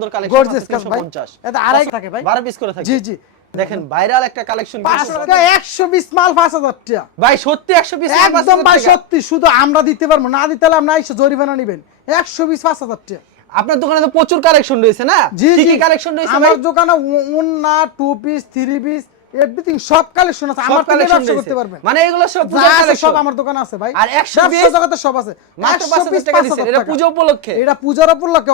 সুন্দর collection gorgeous কাজ ভাই। এটা আড়াই থাকে ভাই। 12 পিস করে থাকে। জি জি। দেখেন ভাইরাল একটা কালেকশন পাঁচশো টাকা একশো বিশ মাল পাঁচ হাজার টাকা। ভাই সত্যি 100 পিস একদম ভাই সত্যি শুধু আমরা দিতে পারব না দিতে হলে আমরা এসে জরিমানা নিবেন। একশো বিশ পাঁচ হাজার টাকা। আপনার দোকানে তো প্রচুর কালেকশন রয়েছে না? জি কি কি কালেকশন রয়েছে আমার দোকানে ওন্না two piece three piece everything সব কালেকশন আছে। আমার থেকে কালেকশন ব্যবসা করতে পারবেন। মানে এগুলো সব কালেকশন সব আমার দোকানে আছে ভাই। আর 100 ব্যবসা piece? জগতে সব আছে। মাত্র 100 5,000 piece টাকা 5,000 এটা। পূজা উপলক্ষে। এটা পূজার উপলক্ষে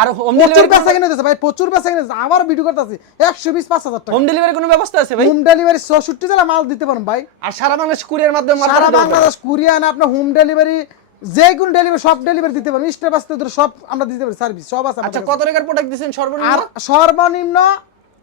আর হোম ডেলিভারি বেচা কিনে দিতেছে ভাই প্রচুর বেচা কিনে দিতেছে আবার ভিডিও করতেছি। একশো বিশ পাঁচ হাজার টাকা। হোম ডেলিভারি কোনো ব্যবস্থা আছে ভাই? হোম ডেলিভারি চৌষট্টি জেলা মাল দিতে পারেন ভাই। আর সারা বাংলাদেশ কুরিয়ার মাধ্যমে মাল সারা পারবেন। বাংলাদেশ কুরিয়ান আপনার হোম ডেলিভারি যে কোনো ডেলিভারি সব ডেলিভারি দিতে স্টেপ আসতে সব আমরা দিতে পারি সার্ভিস সব আছে আচ্ছা কত টাকার প্রোডাক্ট দিবেন সর্বনিম্ন? সর্বনিম্ন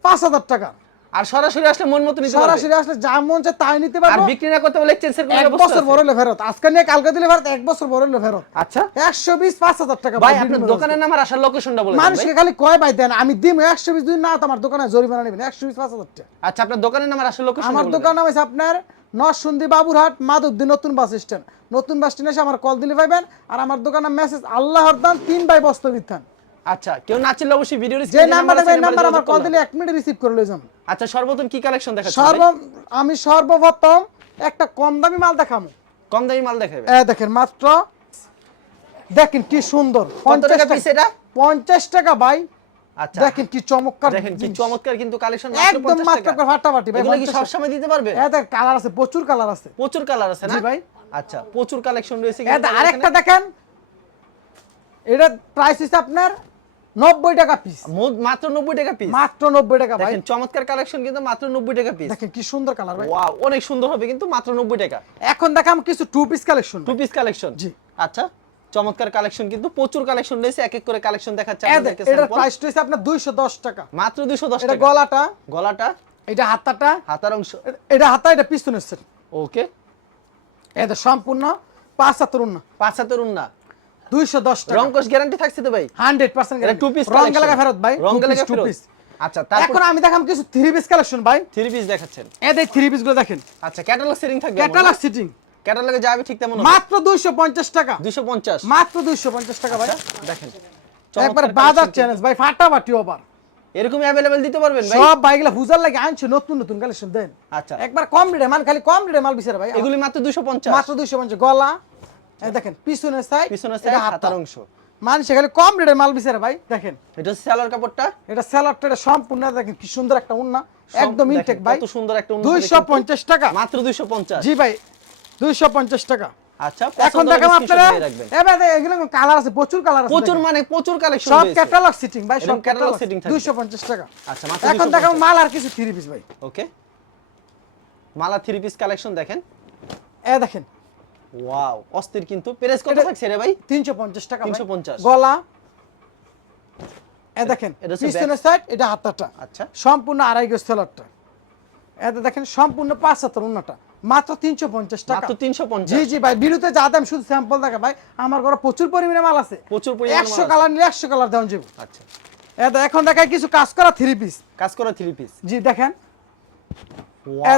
পাঁচ হাজার টাকা। আর সরাসরি আসলে মন মতো নিতে পারবে। সরাসরি আসলে যা মন চায় তাই নিতে আর বিক্রি না করতে বলে এক্সচেঞ্জের কোনো এক বছর বড় হলে ফেরত। আজকে নিয়ে কালকে দিলে ফেরত এক বছর বড় হলে ফেরত। আচ্ছা। একশো বিশ পাঁচ হাজার টাকা ভাই ভাই, আপনার দোকানের নাম আর আসার লোকেশনটা বলে দেন মানুষকে খালি কয় ভাই দেন আমি দিম একশো বিশ দুই না আমার দোকানে জরিমানা নেবেন একশো বিশ পাঁচ হাজার টাকা। আচ্ছা আপনার দোকানের নাম আর আসার লোকেশন আমার দোকান নাম আছে আপনার নরসুন্দি বাবুরহাট মাধবদী নতুন বাস স্ট্যান্ড। নতুন বাস স্ট্যান্ডে এসে আমার কল দিলে পাইবেন আর আমার দোকানের মেসেজ আল্লাহর দান তিন বাই বস্তবিধান আচ্ছা কেউ না চিনলে অবশ্যই ভিডিওর যে নাম্বারে ভাই নাম্বার আমার কল দিলে এক মিনিট রিসিভ করে লই যাম আচ্ছা সর্বপ্রথম কি কালেকশন দেখাচ্ছেন সর্ব আমি সর্বপ্রথম একটা কম দামি মাল দেখামু কম দামি মাল দেখাবে? এ দেখেন মাত্র দেখেন কি সুন্দর। কত টাকা পিস এটা? পঞ্চাশ টাকা ভাই। আচ্ছা। দেখেন কি চমৎকার দেখেন কি চমৎকার কিন্তু কালেকশন একদম মাত্র ফাটাফাটি ভাই এগুলো কি সব সময় দিতে পারবে? দেখ কালার আছে প্রচুর কালার আছে। প্রচুর কালার আছে না? জি ভাই। আচ্ছা প্রচুর কালেকশন রয়েছে কিন্তু আরেকটা দেখেন। এটা প্রাইস হচ্ছে আপনার নব্বই টাকা পিস মাত্র 90 টাকা পিস মাত্র নব্বই টাকা ভাই। দেখেন চমৎকার কালেকশন কিন্তু মাত্র 90 টাকা পিস দেখেন কি সুন্দর কালার ভাই। ওয়াও অনেক সুন্দর হবে কিন্তু মাত্র 90 টাকা। এখন দেখাম কিছু two piece collection two piece collection জি। আচ্ছা চমৎকার কালেকশন কিন্তু প্রচুর কালেকশন রয়েছে এক এক করে কালেকশন দেখাচ্ছে sample। প্রাইস হচ্ছে আপনার দুইশো দশ টাকা। মাত্র 210 এটা টাকা। গলাটা। গলাটা? এটা হাতাটা। হাতার অংশ। এটা হাতা এটা পিস্তনের সেট ওকে এটা সম্পূর্ণ পাঁচ হাতের উন্না। পাঁচ হাতের উন্না। দুইশো দশ টাকা। রংকশ গ্যারান্টি থাকছে তো ভাই? হান্ড্রেড পার্সেন্ট এটা টু পিস রং লাগা ফেরত ভাই রং লাগা piece, two আচ্ছা তারপর এখন আমি দেখাম কিছু থ্রি পিস কালেকশন ভাই। থ্রি পিস দেখাচ্ছেন। এই দেখ থ্রি পিসগুলো দেখেন। আচ্ছা ক্যাটালগ সেটিং থাকবে ক্যাটালগ সিটিং ক্যাটালগে যাবে ঠিক তেমন মাত্র দুইশো পঞ্চাশ টাকা। 250 মাত্র দুইশো পঞ্চাশ টাকা ভাই। আচ্ছা, দেখেন। একবার বাজার চ্যালেঞ্জ ভাই ফাটাফাটি ওভার। এরকমই অ্যাভেলেবেল দিতে পারবেন ভাই? সব বাইগুলা হুজার লাগে আনছে নতুন নতুন কালেকশন দেন। আচ্ছা। একবার কম রেটে মান খালি কম রেটে মাল বিচারে ভাই। এগুলি মাত্র 250 মাত্র দুইশো পঞ্চাশ। গলা এই দেখেন পিছনের সাইড পিছনের সাইড হাতার অংশ। মানুষ খালি কম রেটে মাল বিচারে ভাই দেখেন। এটা সালোয়ার কাপড়টা। এটা এটা সম্পূর্ণ দেখেন কি সুন্দর একটা উন্না। একদম ইনটেক ভাই। কত সুন্দর একটা দুইশো পঞ্চাশ টাকা। মাত্র 250 জি ভাই দুইশো পঞ্চাশ টাকা। আচ্ছা এখন পছন্দ হলে দেখাম screenshot আপনারা। নিয়ে এগুলো কালার আছে? প্রচুর কালার আছে প্রচুর দেখেন। মানে প্রচুর কালেকশন সব ক্যাটালগ সিটিং ভাই সব ক্যাটালগ সিটিং থাকবে। 250 টাকা। আচ্ছা মাত্র এখন 250 মাল আর কিছু থ্রি পিস ভাই। ওকে মালা থ্রি পিস কালেকশন দেখেন। এ দেখেন ওয়াও অস্থির কিন্তু। প্রাইস কত থাকছে রে ভাই? 350 টাকা 350 গলা এ দেখেন পিছনের সাইড এটা হাতাটা। আচ্ছা। সম্পূর্ণ আড়াই গজ সেলারটা এটা দেখেন সম্পূর্ণ পাঁচ হাতের উন্নটা। মাত্র 350 টাকা। মাত্র 350 জি জি ভাই বিরুতে যা দাম শুধু স্যাম্পল দেখা ভাই আমার ঘরে প্রচুর পরিমাণে মাল আছে। প্রচুর পরিমাণে 100 কালার নিলে 100 কালার দাম যাবে। আচ্ছা। এটা এখন দেখায় কিছু কাজ করা থ্রি পিস কাজ করা থ্রি পিস জি দেখেন।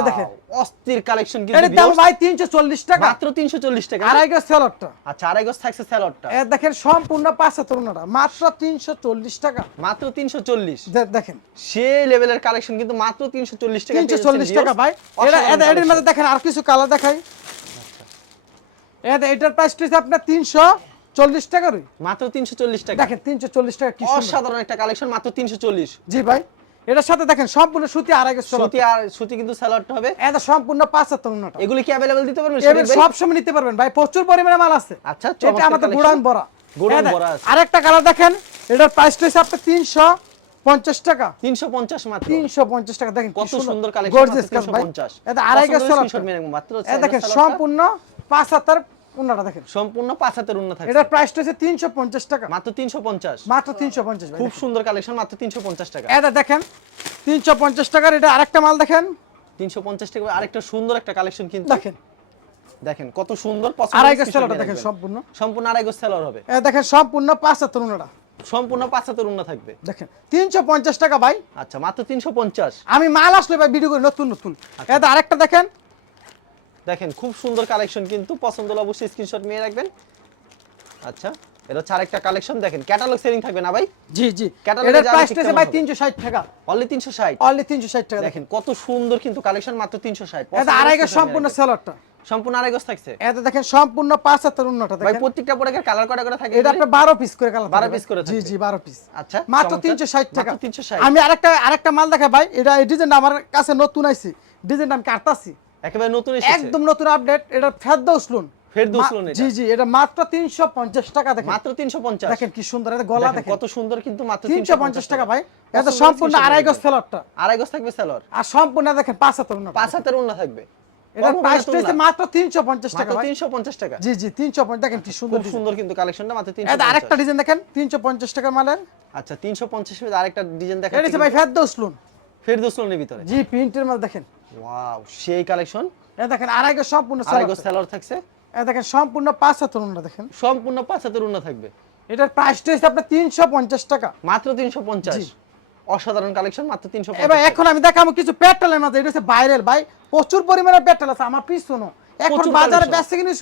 দেখেন। অস্থির কালেকশন কিন্তু এটার দাম ভাই 340 টাকা। মাত্র 340 টাকা। আড়াই গজ সেলারটা আচ্ছা আড়াই গজ থাকছে স্যালাডটা এ দেখেন সম্পূর্ণ পাঁচ হাতের মাত্র 340 টাকা। মাত্র 340 দেখেন। সে লেভেলের কালেকশন কিন্তু মাত্র 340 টাকা তিনশো চল্লিশ টাকা ভাই। এটা এটা- মধ্যে দেখেন আর কিছু কালার দেখাই। এটা এটার প্রাইস হচ্ছে আপনার তিনশো চল্লিশ টাকারই? মাত্র 340 টাকা। দেখেন তিনশো চল্লিশ টাকা। অসাধারণ একটা কালেকশন মাত্র 340 জি ভাই। এটার সাথে দেখেন সম্পূর্ণ সুতি আড়াই গজ সুতি আর সুতি কিন্তু স্যালাডটা হবে এটা সম্পূর্ণ পাঁচ হাতের উন্নটা এগুলি কি अवेलेबल দিতে পারবেন এবার সব সময় নিতে পারবেন ভাই প্রচুর পরিমাণে মাল আছে আচ্ছা, এটা চমৎকার আমাদের collection। গোডাউন ভরা গোডাউন এই দেখ, ভরা আছে। আরেকটা কালার দেখেন এটার প্রাইস হচ্ছে আপনার তিনশো পঞ্চাশ টাকা 350 মাত্র তিনশো পঞ্চাশ টাকা দেখেন কত সুন্দর কালেকশন গর্জিয়াস কাজ ভাই এটা আড়াই গজ স্ক্রিনশট মেরে রাখবো, মাত্র এটা দেখেন সম্পূর্ণ পাঁচ হাতের উন্নাটা দেখেন। সম্পূর্ণ পাঁচ হাতের উন্নত থাকছে। এটার প্রাইসটা হচ্ছে তিনশো পঞ্চাশ টাকা। মাত্র 350 মাত্র তিনশো পঞ্চাশ ভাই খুব সুন্দর কালেকশন মাত্র 350 টাকা। এটা দেখেন তিনশো পঞ্চাশ টাকার এটা আরেকটা মাল দেখেন। 350 টাকা আরেকটা সুন্দর একটা কালেকশন কিন্তু। দেখেন। দেখেন কত সুন্দর আড়াই গজ দেখেন সম্পূর্ণ। সম্পূর্ণ আড়াই গজ সেলার হবে। দেখেন সম্পূর্ণ পাঁচ হাতের উন্নাটা। সম্পূর্ণ পাঁচ হাতের উন্নত থাকবে। দেখেন তিনশো পঞ্চাশ টাকা ভাই। আচ্ছা মাত্র 350 আমি মাল আসলে ভাই ভিডিও করি নতুন নতুন। আচ্ছা। এটা আরেকটা দেখেন দেখেন খুব সুন্দর কালেকশন কিন্তু পছন্দ হলে অবশ্যই স্ক্রিনশট নিয়ে রাখবেন। আচ্ছা এটা হচ্ছে আরেকটা কালেকশন দেখেন ক্যাটালগ সেলিং থাকবে না ভাই? জি জি Catalog এ এটার প্রাইস ঠিক ভাই হবে? তিনশো ষাট টাকা। অনলি তিনশো ষাট? অনলি তিনশো ষাট টাকা। দেখেন দেখেন কত সুন্দর কিন্তু কালেকশন মাত্র তিনশো ষাট। এটা আড়াই গজ সম্পূর্ণ সেলরটা সম্পূর্ণ আড়াই গজ থাকছে? এটা দেখেন সম্পূর্ণ পাঁচ হাতের উন্নটা ভাই প্রত্যেকটা প্রোডাক্টের কালার কটা করে থাকে এটা আপনার বারো পিস করে কালার 12 piece করে জি জি বারো পিস আচ্ছা মাত্র চমৎকার। তিনশো ষাট টাকা। মাত্র 360 আমি আরেকটা আরেকটা মাল দেখাই ভাই এটা এই ডিজাইনটা আমার কাছে নতুন আইছি। ডিজাইনটা আমি কাটতাছি। একেবারে নতুন এসেছে। একদম নতুন আপডেট এটা ফেরদৌস লোন। জি জি এটা মাত্র তিনশো পঞ্চাশ টাকা দেখেন। মাত্র তিনশো পঞ্চাশ। দেখেন কি সুন্দর এটা গলা দেখেন কত সুন্দর কিন্তু মাত্র তিনশো পঞ্চাশ টাকা ভাই। এটা সম্পূর্ণ আড়াই গজ সেলরটা। আড়াই গজ থাকবে সেলর। আর সম্পূর্ণ দেখেন পাঁচ হাতের উন্নত পাঁচ হাতের উন্না থাকবে। এটা প্রাইস হচ্ছে মাত্র তিনশো পঞ্চাশ টাকা মাত্র ভাই। তিনশো পঞ্চাশ টাকা। জি জি তিনশো পঞ্চাশ দেখেন কি সুন্দর সুন্দর কিন্তু কালেকশনটা মাত্র তিনশো এটা আরেকটা ডিজাইন দেখেন তিনশো পঞ্চাশ টাকা মালের। আচ্ছা তিনশো পঞ্চাশ আরেকটা ডিজাইন দেখা এটা ভাই ফেরদৌস লোন ফেরদৌস লোনের ভিতরে। জি প্রিন্টের মাল দেখেন। ওয়াও সেই কালেকশন এটা দেখেন আড়াই গজ সম্পূর্ণ আড়াই গজ সেলর সেলর থাকছে। এটা দেখেন সম্পূর্ণ পাঁচ হাতের উন্নত দেখেন। সম্পূর্ণ পাঁচ হাতের উন্না থাকবে। এটার প্রাইসটা হচ্ছে আপনার তিনশো পঞ্চাশ টাকা। মাত্র তিনশো পঞ্চাশ। অসাধারণ কালেকশন মাত্র তিনশো এবার এখন আমি দেখাবো কিছু পেট্রোলের মাঝে এটা হচ্ছে বাইরের ভাই। প্রচুর পরিমাণে পেট্রোল আছে আমার পিছনো। এখন বাজারে। বেচতে কিনে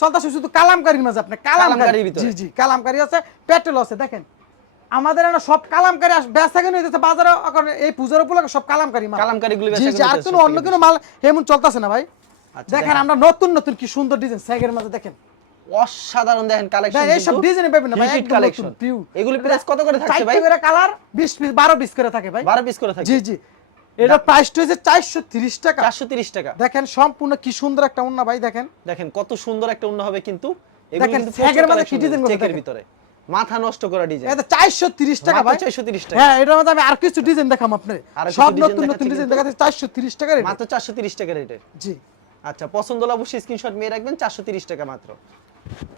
চলতেছে শুধু কালামকারির মাঝে আপনি কালামকারি। কালামকারির ভিতরে। জি জি কালামকারি আছে পেট্রোল আছে দেখেন। আমাদের এখানে সব কালামকারি আস- বেচা কিনে হইতেছে বাজারে এখন এই পূজার উপলক্ষে সব কালামকারি মাল। বেচা আর কোনো অন্য কোনো মাল এমন চলতেছে না ভাই। আচ্ছা, দেখেন। আমরা নতুন নতুন কি সুন্দর ডিজাইন স্যাগের মাঝে দেখেন। অসাধারণ দেখেন কালেকশন দেখেন, এইসব ডিজাইন পাবেন না ভাই একদম কালেকশন এগুলি প্রাইস কত করে থাকছে ভাই? করে কালার 20 পিস 12 পিস করে থাকে ভাই। 12 পিস করে থাকে। জি জি। এটা প্রাইসটা হচ্ছে 430 টাকা। 430 টাকা। দেখেন সম্পূর্ণ কি সুন্দর একটা উন্না ভাই দেখেন। দেখেন কত সুন্দর একটা উন্না হবে কিন্তু। দেখেন, চেকের প্রচুর কি চেকের দেখেন। ভিতরে। মাথা নষ্ট করা ডিজাইন এটা 430 টাকা ভাই 430 টাকা হ্যাঁ এটার মধ্যে আমি আর কিছু ডিজাইন দেখাম আপনার আরো কিছু সব design নতুন নতুন দেখাচ্ছি ডিজাইন কিন্তু। দেখাতে 430 টাকা রেট মাত্র 430 টাকা রেটের জি আচ্ছা পছন্দ হলে অবশ্যই স্ক্রিনশট মেরে রাখবেন 430 টাকা মাত্র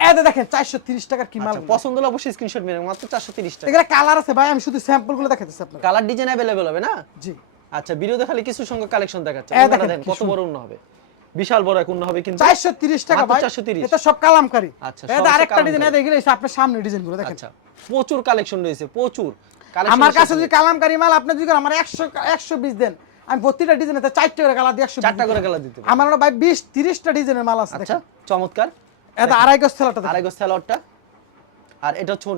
এটা দেখেন 430 টাকার কি মাল আচ্ছা পছন্দ হলে অবশ্যই স্ক্রিনশট মেরে রাখবেন, মাত্র 430 টাকা এগুলা কালার আছে ভাই আমি শুধু স্যাম্পল গুলো দেখাতেছি আপনাকে কালার ডিজাইন अवेलेबल হবে না জি আচ্ছা ভিডিওতে খালি কিছু সংখ্যক কালেকশন দেখাচ্ছে এই আপনারা দেখেন দেখেন কি কত বড় উন্ন হবে বিশাল বড় এক উন্ন হবে কিন্তু 430 টাকা ভাই। 430 এটা সব কালামকারি। আচ্ছা, এটা আরেকটা ডিজাইন কালামকারী। এটা আপনার সামনে ডিজাইনগুলো দেখেন। আচ্ছা প্রচুর কালেকশন রয়েছে প্রচুর। আমার কাছে যদি কালামকারি মাল আপনি যদি আমার 100 120 দেন। আমি প্রতিটা ডিজাইনে চারটে করে কালার দিয়ে 100 চারটা করে কালার দিতে আমার ওটা ভাই 20 30টা ডিজাইনের মাল আছে আচ্ছা দেখেন চমৎকার। এটা আড়াই গজ সেলাটা দেখেন। আরেক স্যালাডটা আর এটা হচ্ছে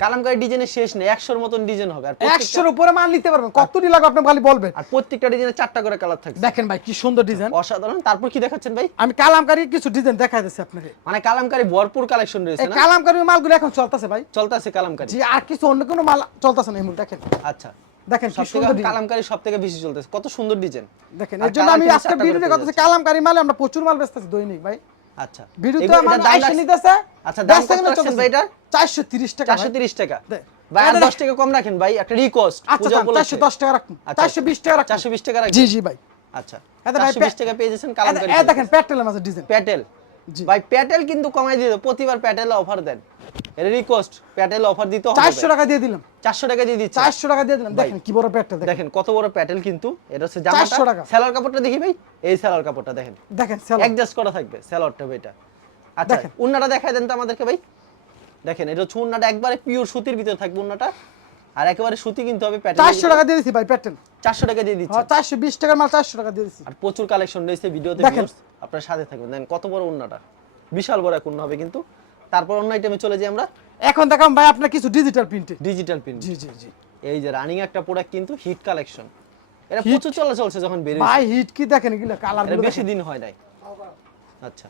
কালামকারী ডিজাইনের শেষ নেই একশোর মতন ডিজাইন হবে। আর একশোর উপরে মাল নিতে পারবেন কতটি লাগবে আপনি খালি বলবেন? আর প্রত্যেকটা ডিজাইনে চারটা করে কালার থাকছে। দেখেন ভাই কি সুন্দর ডিজাইন অসাধারণ। তারপর কি দেখাচ্ছেন ভাই? আমি কালামকারি কিছু ডিজাইন দেখাই দিচ্ছি আপনাকে। মানে কালামকারী ভরপুর কালেকশন রয়েছে এই না? কালামকারি মালগুলো এখন চলতেছে ভাই। চলতেছে কালামকারী। জি আর কিছু অন্য কোনো মাল চলতেছে না এমন দেখেন। আচ্ছা। দেখেন কালামকারী সব থেকে বেশি চলতেছে। কত সুন্দর ডিজাইন দেখেন এর জন্য আমি আজকে ভিডিওতে কথা কালামকারি মালে আমরা প্রচুর মাল বেচতেছি দৈনিক ভাই। আচ্ছা। ভিডিওতে আমার আইসা নিতেছে। আচ্ছা দাম কত কিন্তু রাখছেন চলতেছে। ভাই এটার 430 টাকা ভাই। 430 টাকা। দে। ভাই 10 টাকা কম রাখেন ভাই একটা রিকোয়েস্ট আচ্ছা 410 টাকা রাখুন। 420 টাকা রাখুন। 420 টাকা রাখবেন? জি জি ভাই। আচ্ছা এটা ভাই 420 টাকা পেয়ে যাচ্ছেন কালামকারী এই দেখেন ডিজাইন। প্যাটেল ভাই প্যাটেল কিন্তু কমাই দিয়ে প্রতিবার প্যাটেল অফার দেন। এটা রিকোয়েস্ট প্যাটেল অফার দিতে হবে। 400 টাকা দিয়ে দিলাম। 400 টাকা দিয়ে দিচ্ছি। 400 টাকা দিয়ে দিলাম। দেখেন কি বড় প্যাটেল দেখেন। কত বড় প্যাটেল কিন্তু। এটা হচ্ছে 400 টাকা। সেলার কাপড়টা দেখি ভাই। এই সেলার কাপড়টা দেখেন। দেখেন সেল অ্যাডজাস্ট করা থাকবে সেলারটা এটা। আচ্ছা উন্নাটা দেখাই দেন তো আমাদেরকে ভাই। দেখেন এটা হচ্ছে উন্নাটা একবারে পিওর সুতির ভিতরে থাকবে উন্নাটা। আর একেবারে সুতি কিন্তু হবে প্যাটেল 400 টাকা দিয়ে দিছি ভাই প্যাটেল 400 টাকা দিয়ে দিচ্ছি। হ্যাঁ 420 টাকার মাল 400 টাকা দিয়ে দিছি। আর প্রচুর কালেকশন রয়েছে ভিডিওতে আপনার সাথে থাকবেন দেখেন কত বড় উন্নাটা। বিশাল বড় এক উন্না হবে কিন্তু। তারপর অন্য আইটেমে চলে যাই আমরা। এখন দেখাম ভাই আপনার কিছু ডিজিটাল প্রিন্টে ডিজিটাল প্রিন্ট জি জি জি। এই যে রানিং একটা প্রোডাক্ট কিন্তু হিট কালেকশন এটা প্রচুর চলা চলছে যখন বের ভাই হিট কি দেখেন এগুলো? কালার বেশি দিন হয় নাই। আচ্ছা।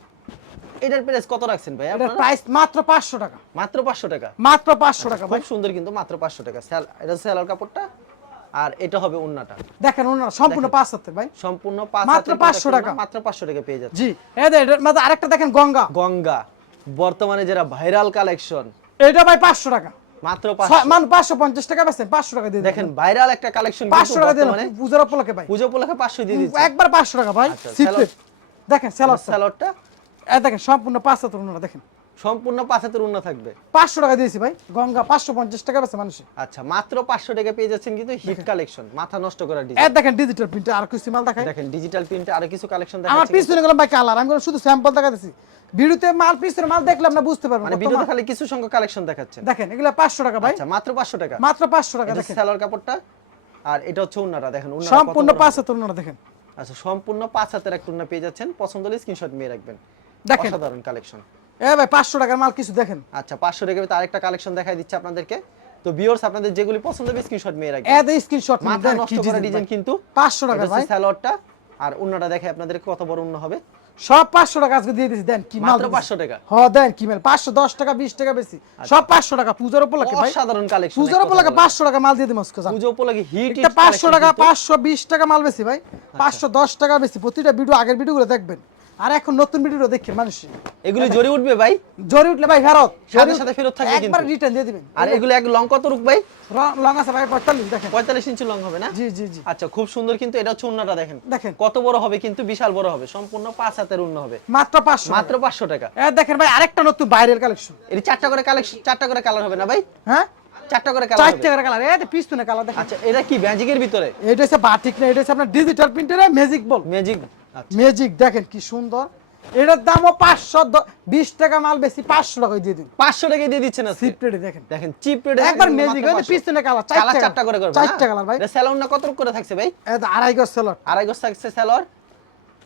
এটার প্রাইস কত রাখছেন ভাই আপনারা? প্রাইস মাত্র 500 টাকা। মাত্র 500 টাকা? মাত্র 500 টাকা ভাই। খুব সুন্দর কিন্তু মাত্র 500 টাকা। সেল এটা সেলার কাপড়টা আর এটা হবে ওন্নাটা। দেখেন ওনার সম্পূর্ণ 500 ভাই। সম্পূর্ণ পাঁচ মাত্র হাতের 500 টাকা। মাত্র 500 টাকা পেয়ে যাচ্ছে জি এই এটার মধ্যে আরেকটা দেখেন গঙ্গা। গঙ্গা। বর্তমানে যারা ভাইরাল কালেকশন। এটা ভাই 500 টাকা। মাত্র মানে 500 মান 550 টাকা বেচেন 500 টাকা দিয়ে দেখেন ভাইরাল একটা কালেকশন 500 টাকা দিয়ে মানে পূজার উপলক্ষে ভাই। পুজো উপলক্ষে 500 দিয়ে দিচ্ছি। একবার 500 টাকা ভাই আচ্ছা, দেখেন সেলার সেলরটা এই দেখেন সম্পূর্ণ পাঁচটা তরুণরা দেখেন। সম্পূর্ণ পাঁচ হাতের উন্না থাকবে। 500 টাকা দিয়েছি ভাই। গঙ্গা 550 টাকা বেচে মানুষ। আচ্ছা মাত্র 500 টাকা পেয়ে যাচ্ছেন কিন্তু হিট কালেকশন মাথা নষ্ট করা এই ডিজাইন দেখেন ডিজিটাল প্রিন্টে আর কিছু মাল দেখেন ডিজিটাল প্রিন্টে আরও কিছু কালেকশন আমার পিছনে গেলাম ভাই কালার আমি শুধু স্যাম্পল দেখাতেছি। ভিডিওতে মাল পিছনে মাল দেখলে বুঝতে পারবেন মানে ভিডিওতে খালি কিছু সংখ্যক কালেকশন দেখাচ্ছেন দেখেন এগুলা 500 টাকা ভাই। আচ্ছা মাত্র 500 টাকা। মাত্র 500 টাকা দেখেন। সেলার কাপড়টা আর এটা হচ্ছে উন্নাটা দেখেন উন্নাটা সম্পূর্ণ বড়। 500 ওনারা দেখেন। আচ্ছা সম্পূর্ণ পাঁচ হাতের একটা উন্না পেয়ে যাচ্ছেন। পছন্দ হলে স্ক্রিনশট নিয়ে রাখবেন। দেখেন। অসাধারণ কালেকশন এ ভাই পাঁচশো টাকার মাল কিছু দেখেন। আচ্ছা পাঁচশো টাকা তার একটা কালেকশন দেখাই দিচ্ছে আপনাদেরকে। তো ভিউয়ার্স আপনাদের যেগুলি পছন্দ হবে স্ক্রিনশট মেয়ে রাখবেন এত স্ক্রিনশট মাথা নষ্ট করা ডিজাইন কিন্তু। পাঁচশো টাকা ভাই। আর অন্যটা দেখে আপনাদের কত বড় হবে। সব পাঁচশো টাকা আজকে দিয়ে দেন কি মাল মাত্র 500 টাকা? হ দেন কি মাল পাঁচশো দশ টাকা বিশ টাকা বেশি। সব পাঁচশো টাকা পূজার উপলক্ষে ভাই। অসাধারণ কালেকশন পূজার উপলক্ষে পাঁচশো টাকা মাল দিয়ে দিই মস্কো পুজো উপলক্ষে হিট এটা পাঁচশো টাকা পাঁচশো বিশ টাকা মাল বেশি ভাই। পাঁচশো দশ টাকা বেশি। প্রতিটা ভিডিও আগের ভিডিওগুলো দেখবেন। আর এখন নতুন ভিডিও দেখে মানুষ। এগুলি জোরে উঠবে ভাই? জরি উঠলে ভাই ফেরত। সাথে সাথে ফেরত থাকবে একবার রিটার্ন দিয়ে দিবেন। আর এগুলো এক লং কত রুক ভাই? লং আছে ভাই পঁয়তাল্লিশ দেখেন। পঁয়তাল্লিশ ইঞ্চি লং হবে না? জি জি জি। আচ্ছা খুব সুন্দর কিন্তু এটা হচ্ছে উন্নাটা দেখেন। দেখেন। কত বড় হবে কিন্তু বিশাল বড় হবে। সম্পূর্ণ পাঁচ হাতের উন্ন হবে। মাত্র পাঁচশো মাত্র পাঁচশো টাকা। এ দেখেন ভাই আরেকটা নতুন বাইরের কালেকশন এর চারটা করে কালেকশন চারটা করে কালার হবে না ভাই? হ্যাঁ? চারটা করে কালার চার হবে। টাকার কালার এই পিস্তনে কালার দেখেন। আচ্ছা এটা কি ম্যাজিকের ভিতরে? এটা হচ্ছে বাটিক না এটা হচ্ছে আপনার ডিজিটাল প্রিন্টারে ম্যাজিক বল ম্যাজিক ম্যাজিক দেখেন কি সুন্দর। এটার দামও পাঁচশো বিশ টাকা মাল বেশি পাঁচশো টাকায় দিয়ে দিন। পাঁচশো টাকা দিয়ে দিচ্ছে না চিপ রেটে দেখেন। দেখেন চিপ রেটে একবার ম্যাজিক হয়েছে পিছনে কালার কালার চারটা করে করবে চারটা কালার ভাই। স্যালোন না কত করে থাকছে ভাই? এটা আড়াই গজ সেলর আড়াই গজ থাকছে স্যালর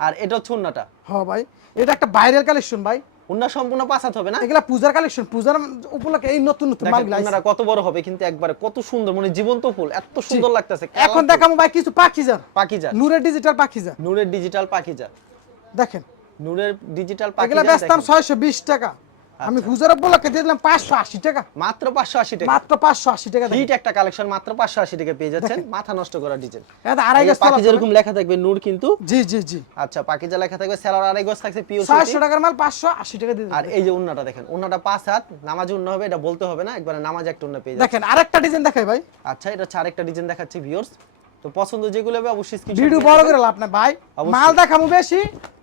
আর এটা হচ্ছে উন্নাটা হ ভাই এটা একটা বাইরের কালেকশন ভাই। উন্না সম্পূর্ণ পাঁচ হবে না? এগুলা পূজার কালেকশন পূজার উপলক্ষে এই নতুন নতুন মালগুলো আইছে। কত বড় হবে কিন্তু একবারে কত সুন্দর মানে জীবন্ত ফুল এত সুন্দর লাগতেছে। এখন দেখাবো ভাই কিছু পাখিজার পাকিজা নূরের ডিজিটাল পাখিজা নূরের ডিজিটাল পাকিজা দেখেন। নূরের ডিজিটাল এগুলা পাকিজা বেচতাম ছয়শো বিশ টাকা। আমি পূজার উপলক্ষে দিয়ে দিলাম পাঁচশো আশি টাকা। মাত্র পাঁচশো আশি টাকা। মাত্র পাঁচশো আশি টাকা। হিট একটা কালেকশন মাত্র পাঁচশো আশি টাকা পেয়ে যাচ্ছেন। মাথা নষ্ট করা ডিজাইন এটা আড়াই গজ পাখি সেলর যেরকম লেখা থাকবে নূর কিন্তু। জি জি জি। আচ্ছা পাকিজা লেখা থাকবে স্যালার আড়াই গজ থাকছে পিওর ছয়শো টাকার মাল পাঁচশো আশি টাকা দিয়ে আর এই যে উন্নাটা দেখেন উন্নাটা পাঁচ হাত নামাজ উন্ন হবে এটা বলতে হবে না একবার নামাজ একটা উন্ন পেয়ে যাচ্ছে দেখেন আরেকটা ডিজাইন দেখাই ভাই। আচ্ছা এটা হচ্ছে আরেকটা ডিজাইন দেখাচ্ছি ভিউয়ার্স তো পছন্দ যেগুলো হবে অবশ্যই স্ক্রিনশট ভিডিও বড় করে লাভ না ভাই। মাল দেখামু বেশি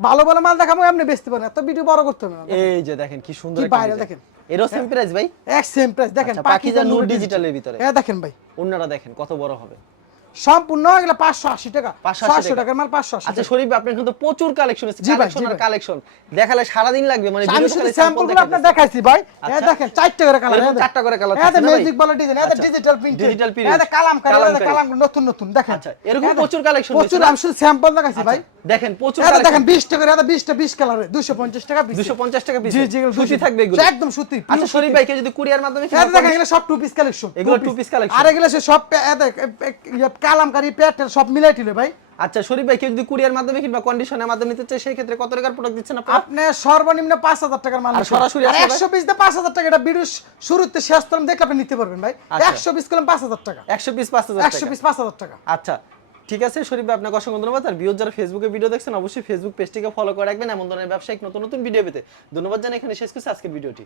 ভালো ভালো মাল দেখামু এমনি বেচতে পারেন এত ভিডিও বড় করতে হবে না। এই যে দেখেন কি সুন্দর কি বাইরে দেখেন। এরও সেম প্রাইস ভাই? এক সেম প্রাইস দেখেন পাকিজা পাখিজা নূর ডিজিটালের ভিতরে। এ দেখেন ভাই। অন্যরা দেখেন কত বড় হবে। সম্পূর্ণ এগুলো পাঁচশো আশি টাকা। 580 টাকার মাল পাঁচশো আশি আচ্ছা শরীফ আপনি কিন্তু প্রচুর কালেকশন আছে কালেকশন আর কালেকশন দেখালে সারাদিন লাগবে মানে আমি শুধু খালি স্যাম্পলগুলো আপনার দেখাইতেছি। দেখাইছি ভাই। আচ্ছা। দেখেন চারটা করে কালার এরকম চারটা করে কালার এটা? ম্যাজিক বলে ডিজাইন আচ্ছা। ডিজিটাল প্রিন্ট ডিজিটাল প্রিন্ট এটা কালাম কালাম নতুন নতুন দেখেন। আচ্ছা, এরকম প্রচুর কালেকশন প্রচুর আমি শুধু স্যাম্পল দেখাইছি ভাই। দেখেন প্রচুর দেখেন collection। 20 টাকা এটা 20 টা 20 কালার 250 টাকা পিস 250 টাকা piece জি জি সুতি থাকবে এগুলো? একদম সুতি আচ্ছা শরীফ ভাই কেউ যদি কুরিয়ার মাধ্যমে এটা দেখেন এগুলো সব টু পিস কালেকশন এগুলো two piece collection। আর এগুলো সব কালামকারি প্যাটার্ন সব মিলাই টিলে ভাই। আচ্ছা শরীফ ভাই কেউ যদি কুরিয়ার মাধ্যমে কিংবা কন্ডিশনের মাধ্যমে নিতে চায় সেই ক্ষেত্রে কত টাকার প্রোডাক্ট দিচ্ছেন আপনারা? আপনি সর্বনিম্ন পাঁচ হাজার টাকার মাল সরাসরি আর আসলে ভাই? একশো পিস দিয়ে পাঁচ হাজার টাকা এটা ভিডিও শুরুতে শেষ তরম দেখলে আপনি নিতে পারবেন ভাই। আচ্ছা। একশো পিস করলাম পাঁচ হাজার টাকা। 100 পিস 5000 একশো টাকা। পিস পাঁচ হাজার টাকা। আচ্ছা ঠিক আছে, শরীফ ভাই, আপনাকে অসংখ্য ধন্যবাদ। আর বিয়োজ যারা ফেসবুকে ভিডিও দেখছেন, অবশ্যই ফেসবুক পেজটিকে ফলো করে রাখবেন। এমন ধরনের ব্যবসায়িক নতুন নতুন ভিডিও পেতে। ধন্যবাদ জানাই, এখানে শেষ করছি আজকের ভিডিওটি